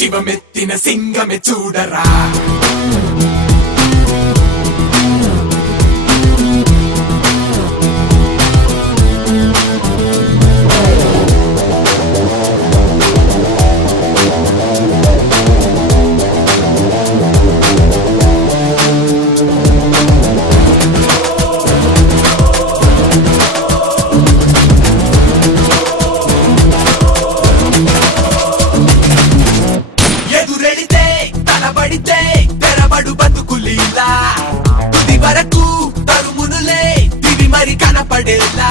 శివమెత్తిన సింగమే చూడరా. తెరబడు బతుకులీలా తుది వరకు తరుమునులే దివి మరి కనపడేలా.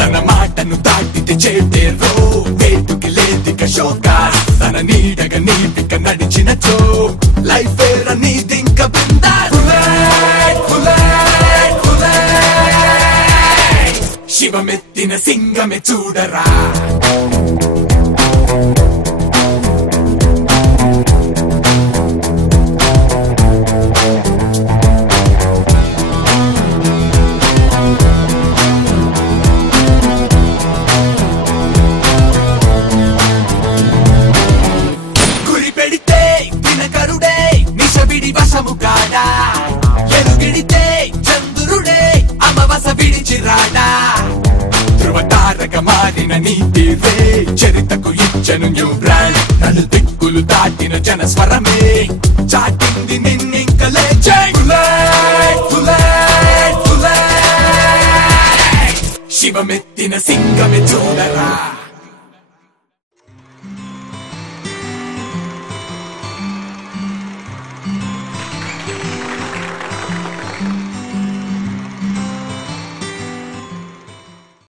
తన మాటను దాటితే చేతేరో వేటుకి లేదిక షోకాస్. తన నీడగా నీవిక నడిచినచో లైఫ్ నీదింక బిందాస్. శివమెత్తిన సింగమే చూడరా. వశము కాడా ఎలుగిడితే చంద్రుడే అమవస విడిచిరాడా. ధృవతారక మారిన నీతి రే చరితకు ఇచ్చను న్యూ బ్రాండ్. నలు దిక్కులు దాటిన జన స్వరమే చాటింది నిన్నింక లేచే. శివమెత్తిన సింగమే చూడరా.